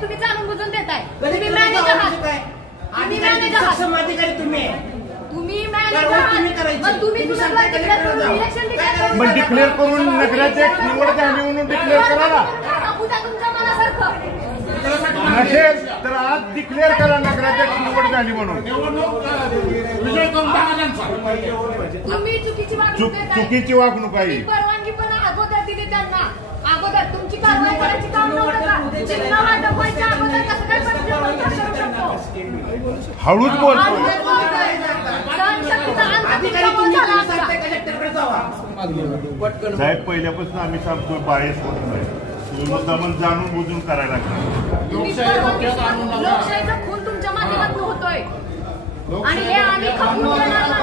तुम्ही जाणून बुजून देताय. तुम्ही मॅनेजर आहात. तुम्ही मॅनेजर आहात. तुम्ही मॅनेजर आहात. मग तुम्ही इलेक्शन डिक्लेअर करून नगराचे निवड झाली म्हणून डिक्लेअर करा. तुमच्या मनासारखं नसेल तर आज डिक्लेअर करा नगराध्यक्ष निवड झाली म्हणून. तुम्ही चुकीची वागणूक आहे. परवानगी पण अगोदर दिली त्यांना. अगोदर तुमची कारवाई करायची काम नव्हतं. चिन्ह वाटप व्हायच्या अगोदर कसं काय करू शकतो? हळूच बोलतो. साहेब पहिल्यापासून आम्ही सांगतोय बायस होत नाही. मुद्दामन जाणून बुजून करायला लागतं. लोकशाहीचा खून तुमच्या माध्यमातून होतोय आणि हे आम्ही खपवून घेणार नाही.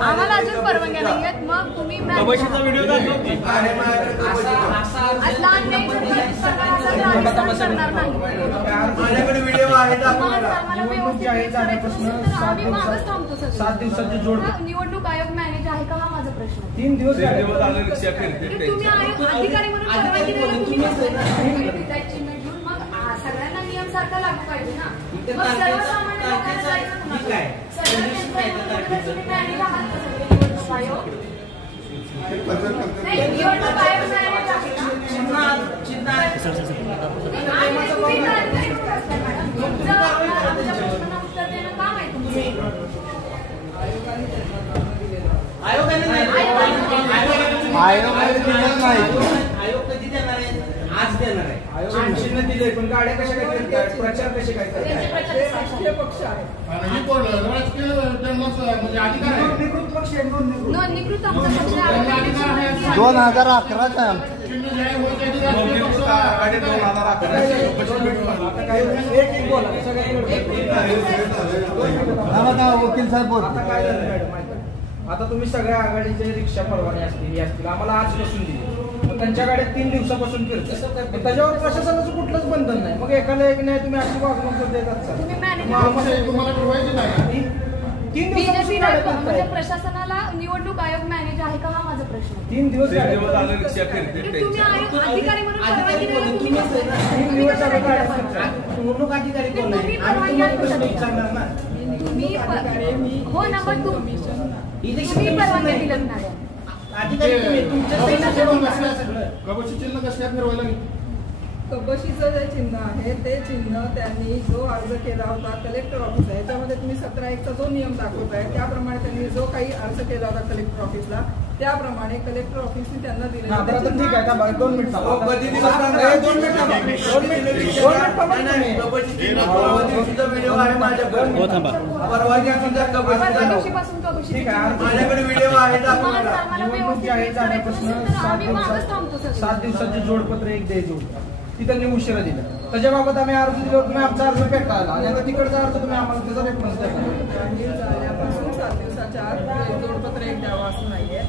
आम्हाला अजून परवानग्या नाही आहेत. मग तुम्ही करणार नाही. आम्ही मागच थांबतो. 7 दिवसाची जोड. निवडणूक आयोग मॅनेज आहे का हा माझा प्रश्न. 3 दिवस तुम्ही अधिकारी म्हणून परवानगी दिली. तुम्ही सगळ्यांना नियम सारखा लागू पाहिजे ना. मग सर्वसामान्य लोकांना जायचं निवडणूक आयोग आज देणार आहे. चिन्ह दिले पण गाड्या कशा काय करतात, प्रचार कसे काय करतात. पक्ष आहे नोंदणीकृत पक्ष आहे. नोंदणीकृत आमचा पक्ष आहे. 2011चा वकील साहेब बोल. आता तुम्ही सगळ्या आघाडीचे रिक्षा परवाने असतील आम्हाला आजपासून दिली. त्यांच्या गाड्यात 3 दिवसापासून फिरतात. त्याच्यावर प्रशासनाचं कुठलंच बंधन नाही. मग एकाला एक नाही तुम्ही अशी वागणूक देतात. 3 दिवसापासून प्रशासनाला निवडणूक आयोग मॅनेज आहे का हा माझा प्रश्न. 3 दिवस तुम्ही अधिकारी म्हणून परवानगी दिली. 3 दिवस निवडणूक अधिकारी कोण नाही. हो ना. पण तुम्ही परवानगी दिलं नाही. कबशीचं जे चिन्ह आहे ते चिन्ह त्यांनी जो अर्ज केला होता कलेक्टर ऑफिसला, याच्यामध्ये तुम्ही 17(1) जो नियम दाखवताय त्याप्रमाणे त्यांनी जो काही अर्ज केला होता कलेक्टर ऑफिसला त्याप्रमाणे कलेक्टर ऑफिसने त्यांना दिले. ठीक आहे. 2 मिनिट माझ्याकडे व्हिडिओ आहे. 7 दिवसाची जोडपत्र एक द्यायची ती त्यांनी उशिरा दिला. त्याच्याबाबत आम्ही अर्ज दिलो. तुम्ही आमचा अर्ज फेटाळला आणि आता तिकडचा अर्ज तुम्ही आम्हाला त्याचा रेफरन्स द्या. झाल्यापासून 7 दिवसाच्या आत जोडपत्र एक द्यावं असं नाहीये.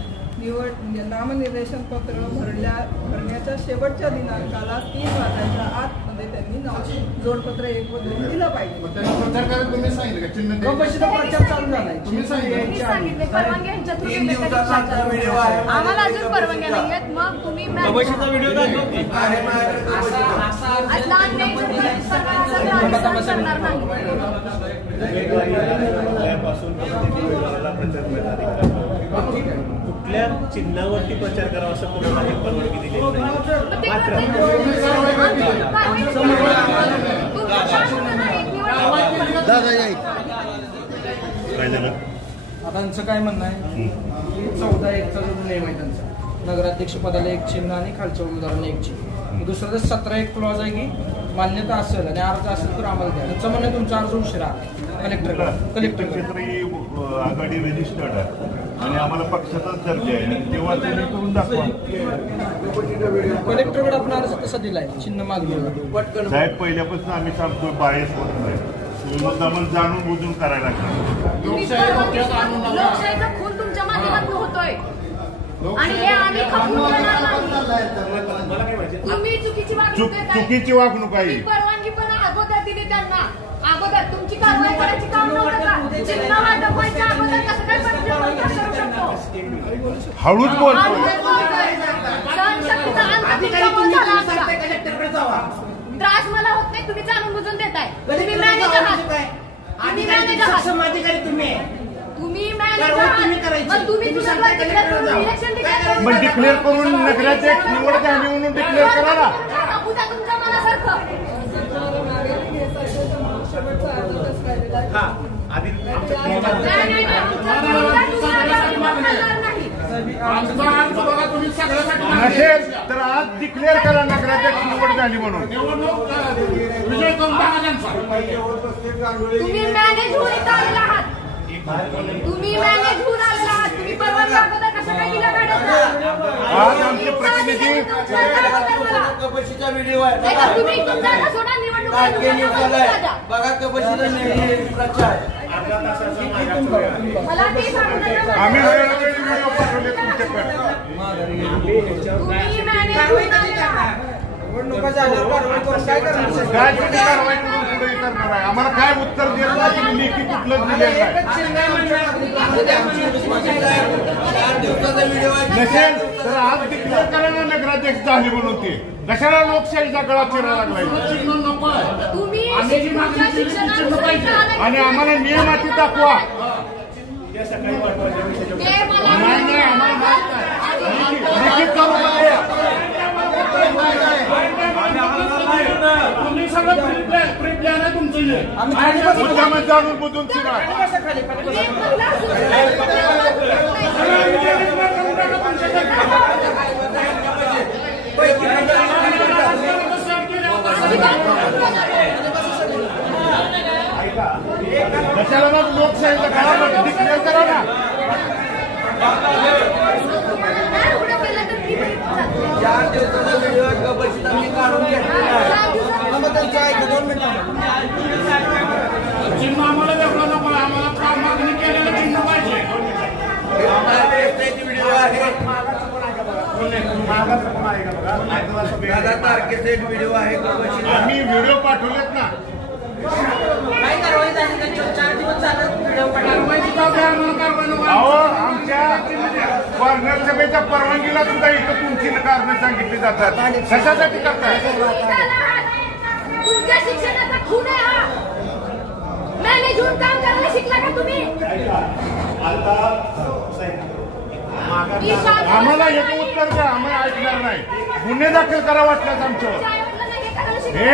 नामनिर्देशन पत्र भरण्याच्या शेवटच्या दिनांकाला 3 वाजायच्या आतमध्ये त्यांनी जोडपत्र 1 व 2 दिलं पाहिजे. प्रचार चालू झालाय. आम्हाला अजून परवानग्या नाही आहेत. मग तुम्ही करणार नाही. कुठल्या चिन्हावरती प्रचार करावा असं कोणाला परवानगी दिली नाही. आता त्यांचं काय म्हणणं आहे की 14(1) जो नियम आहे त्यांचा, नगराध्यक्ष पदाला 1 चिन्ह आणि खालच्या उमेदवारांना 1 चिन्ह. दुसरं 17(1) क्लॉज आहे की मान्यता असेल आणि अर्ज असेल तर आम्हाला द्या. त्यांचं म्हणणं तुमचा अर्ज उशिरा कलेक्टर आघाडी रजिस्टर्ड आहे आणि आम्हाला पक्षाचाच दर्जा आहे तेव्हा तुम्ही करून दाखवा. कलेक्टरकडे आपण अर्ज कसा दिलाय चिन्ह मागणी. साहेब पहिल्यापासून आम्ही सांगतोय बायस होत नाही. मुद्दामन जाणून बुजून करायला लागतं. लोकशाहीचा खून तुमच्या माध्यमातून होतोय आणि हे आम्ही खपवून घेणार नाही. तुम्ही चुकीची वागणूक आहे. परवानगी पण अगोदर दिली त्यांना. अगोदर तुमची कारवाई करायची काम नव्हतं. चिन्ह वाटप व्हायच्या अगोदर कसं काय करू शकतो? हळूच बोलतो. सहनशक्तीचा अंत तुमच्यामुळे झाला. त्रास मला होत नाही, तुम्ही जाणून बुजून देताय. तुम्ही मॅनेज आहात, तुम्ही मॅनेज आहात, तुम्ही मॅनेज आहात. मग तुम्ही तुझं इलेक्शन डिक्लेअर मग डिक्लेअर करून नगराध्यक्ष निवड झाली म्हणून डिक्लेअर करा ना. उद्या तुमच्या मनासारखं. नसेल तर आज डिक्लेअर करा नगराध्यक्ष निवड झाली म्हणून. तुम्ही मॅनेज होऊन इथं आलेला आहात, तुम्ही मॅनेज होऊन आलेला आहात. तुम्ही परवानगी अगोदर कसं काय दिलं मॅडम? आज आमचे प्रतिनिधी कपाशीचा व्हिडिओ आहे तुम्ही तुमचा सोडा निवडणूक बघा कपाशीचा प्रचार. मला ते सांगू नका. आम्ही वेळोवेळी व्हिडिओ पाठवले तुमच्याकडे. तुम्ही मॅनेज होऊन आलेला आहात. निवडणुका झाल्यावर काय करणार? काय तुम्ही कारवाई करून पुढे करणार आहे? आम्हाला काय उत्तर देत नाही, तुम्ही लेखी कुठलंच दिलेलं नाही. नसेल तर आज डिक्लेअर करा ना नगराध्यक्ष झाले म्हणून. ते कशाला लोकशाहीचा गळा चिरा लागलाय? तुम्ही तुमच्या शिक्षणात आणि आम्हाला नियमाची दाखवा. ते मला नाही नाही आम्हाला माहित नाही. लिखित करू नका. मुद्दाम जाणून बुजून सुरू आहे. कशाला मग लोकशाहीचा गळा डिक्लेअर करा ना. चार दिवसाचा व्हिडिओ कपाशीचा मी काढून घेतलेला आहे. चिन्ह आम्हाला वेगळं नको, आम्हाला मागणी केलेलं चिन्ह पाहिजे. व्हिडिओ आहे 12 तारखेचा एक व्हिडिओ आहे कपाशीचा. आम्ही व्हिडिओ पाठवलेत ना. अहो आमच्या कॉर्नर सभेच्या परवानगीला सुद्धा इथं तुमची कारणं सांगितली जातात. कशासाठी करताय? तुमच्या शिक्षणाचा खून आहे हा. मॅनेज होऊन काम करायला शिकला का तुम्ही? आम्हाला याचं उत्तर द्या, आम्हाला ऐकणार नाही. गुन्हे दाखल करा वाटल्यास आमच्यावर. हे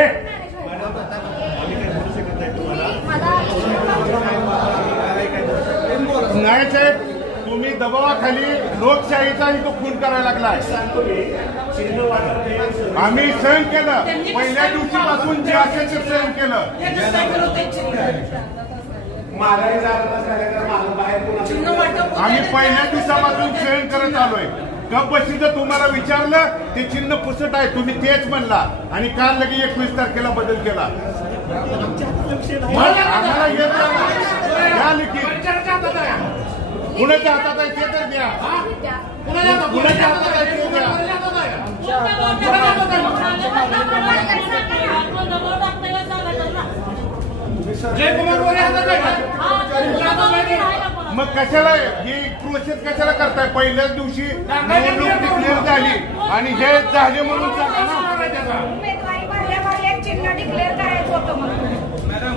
नाही साहेब, तुम्ही दबावाखाली लोकशाहीचा तो खून करायला लागलाय. आम्ही सहन केलं, पहिल्या दिवशीपासून जे असेल ते सहन केलं. आम्ही पहिल्या दिवसापासून सहन करत आलोय. कपाशीचं तुम्हाला विचारलं ते चिन्ह पुसट आहे, तुम्ही तेच म्हणला आणि काल लगे 21 तारखेला बदल केला. आम्हाला येत द्या लिखित. कुणाच्या हातात आहे ते तर द्या. कुणाच्या हातात आहे ते द्या. मग कशाला ही प्रोसेस कशाला करताय? पहिल्याच दिवशी निवडणूक डिक्लेअर झाली आणि हे झाले म्हणून उमेदवारी भरल्या चिन्ह डिक्लेअर करायचं होतं म्हणून. मॅडम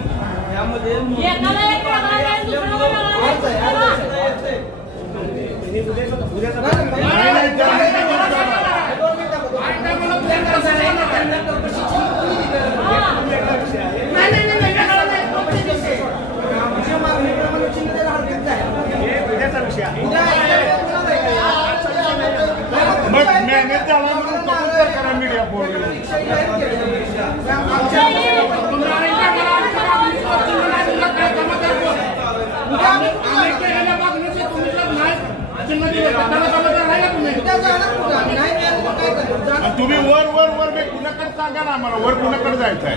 यामध्ये मग मॅनेज झाला म्हणून कबूल करा मीडिया बोर्ड. तुम्ही वर वर वर मी कुणाकडे सांगा ना आम्हाला, वर कुणाकडे जायचं आहे?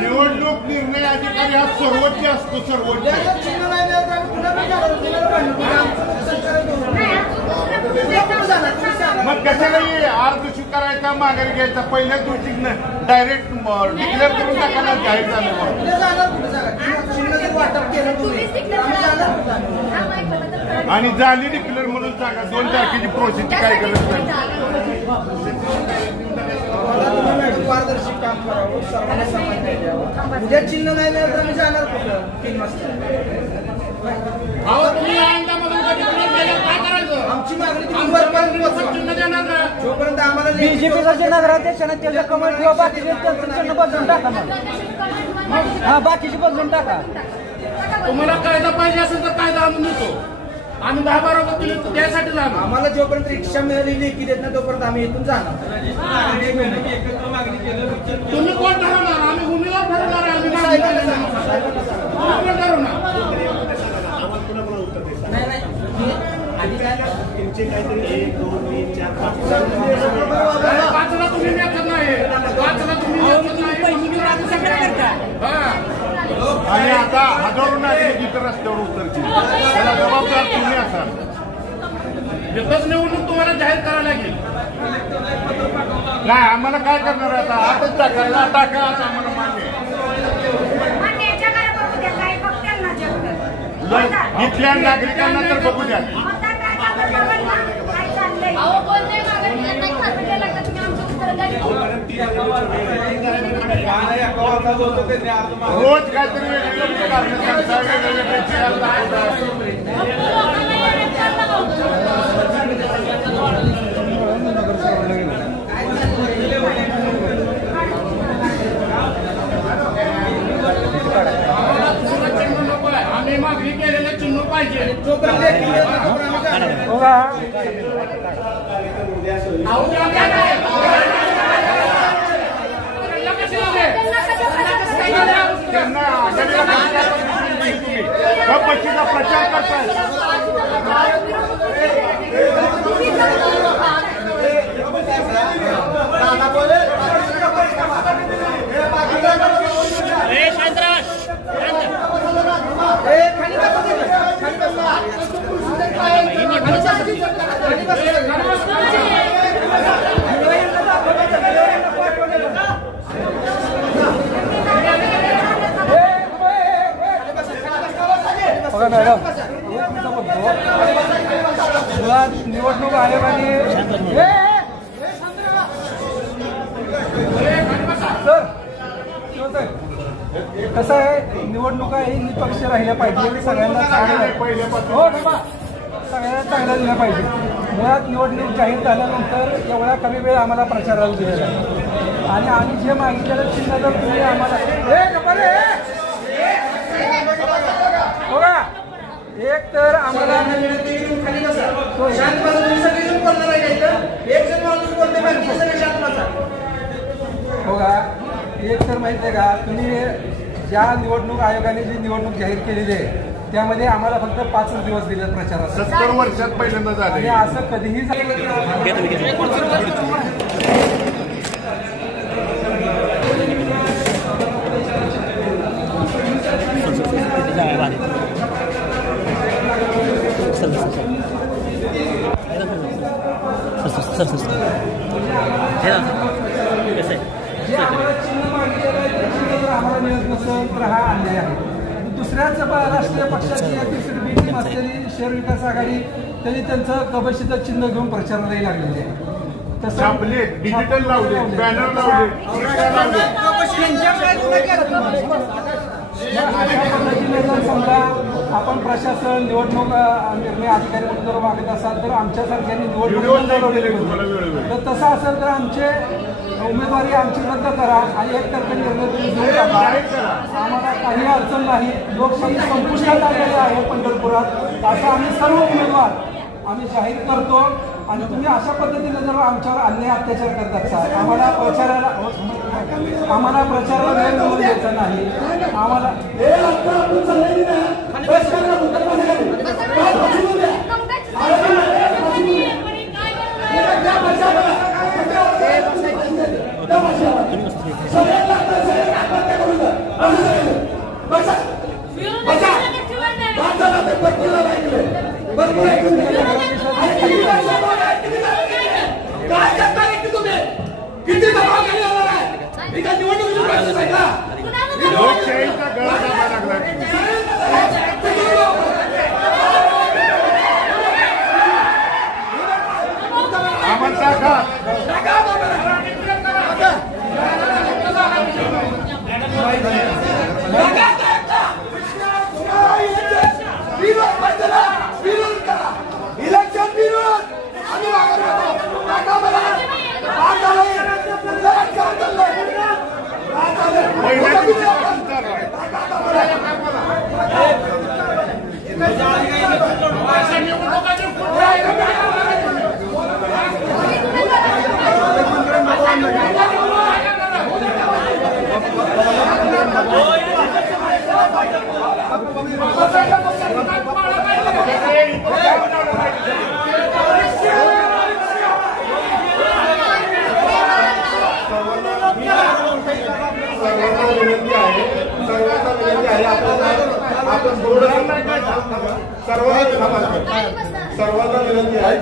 निवडणूक निर्णय अधिकारी हा सर्वोच्च असतो, सर्वोच्च. मग कशाला अर्ज स्वीकारायचा माघारी घ्यायचा? पहिल्याच दिवशी डायरेक्ट डिक्लेअर करून टाकायला जाहीर झालं. आणि झाली डिक्लेअर म्हणून सांगा. 2 तारखेची प्रोसेस काय करत नाही. तुम्ही मॅडम पारदर्शी काम करावं, सर्वांना समान न्याय द्यावा. उद्या चिन्ह नाही मिळालं तर आम्ही जाणार कुठं 3 वाजता. आमची मागणी जोपर्यंत आम्हाला बीजेपीचा जे नगराध्यक्ष ना त्याचं कमल किंवा बाकीचे चिन्ह बदलून टाका. हा बाकीचे बदलून टाका. तुम्हाला कायदा पाहिजे असेल तर कायदा आणून देतो. आम्ही 10-12 वकील त्यासाठी जाणार. आम्हाला जोपर्यंत रिक्षा मिळाली लेखी देत नाही तोपर्यंत आम्ही इथून जाणार. तुम्ही कोण ठरवणार? आम्ही उमेदवार ठरवणार आहे. आम्ही कोण ठरवणार? तुमचे काहीतरी 1, 2, 3, 4, 5 पाचला तुम्ही नेत नाही. पाचला तुम्ही आणि आता हजारो नागरिक इतर रस्त्यावर उतरतील, त्याला जबाबदार तुम्ही असाल. एकच निवडणूक तुम्हाला जाहीर करायला लागेल. काय आम्हाला काय करणार आता? आताच टाकायला टाका आता आम्हाला मान्य. इथल्या नागरिकांना तर बघू द्या. रोज काहीतरी वेगवेगळे कारण सांगता, वेगवेगळे चेहरा दाखवता. आम्ही मागणी केलेलं चिन्ह पाहिजे. पक्षीचा प्रचार करताय. बघा मॅडम, मुळात निवडणूक आयोगाने कसं आहे, निवडणुका ही निपक्ष राहिल्या पाहिजे. सगळ्यांना सगळ्यांना चांगल्या दिल्या पाहिजे. मुळात निवडणूक जाहीर झाल्यानंतर एवढा कमी वेळ आम्हाला प्रचाराला दिलेला आहे आणि आम्ही जे मागितलेलं चिन्ह जर तुम्ही आम्हाला बघा, एक तर आम्हाला बघा, एक तर माहिती आहे का, तुम्ही ज्या निवडणूक आयोगाने जी निवडणूक जाहीर केलेली आहे त्यामध्ये आम्हाला फक्त 5 दिवस दिले प्रचारात. 70 वर्षात पहिल्यांदा झाले. आणि असं कधीही आम्हाला मिळत नसेल तर हा अन्याय आहे. दुसऱ्याच राष्ट्रीय पक्षाची तिसरी बी टीम असलेली शहर विकास आघाडी त्यांनी त्यांचं कबशीचं चिन्ह घेऊन प्रचारालाही लागलेले आहे. तसं डिजिटल लावले, बॅनर लावले, अशा पद्धतीने जर समजा आपण प्रशासन निवडणूक निर्णय अधिकारी म्हणून जर वागत असाल तर आमच्यासारख्यांनी निवडणूक तर तसं असेल तर आमचे उमेदवारी आमची रद्द करा आणि एकतर्फी निर्णय तुम्ही घेऊन टाका. आम्हाला काही अडचण नाही. लोकशाही संपुष्टात आलेली आहे पंढरपुरात. असं आम्ही सर्व उमेदवार आम्ही जाहीर करतो आणि तुम्ही अशा पद्धतीने जर आमच्यावर अन्याय अत्याचार करत असाल, आम्हाला प्रचाराला वेळ मिळून द्यायचा नाही. आम्हाला लोकशाहीचा गळा दाबा लागला. आम्हाला पहिल्या दिवसापासून चालू आहे. सर्वांना विनंती आहे.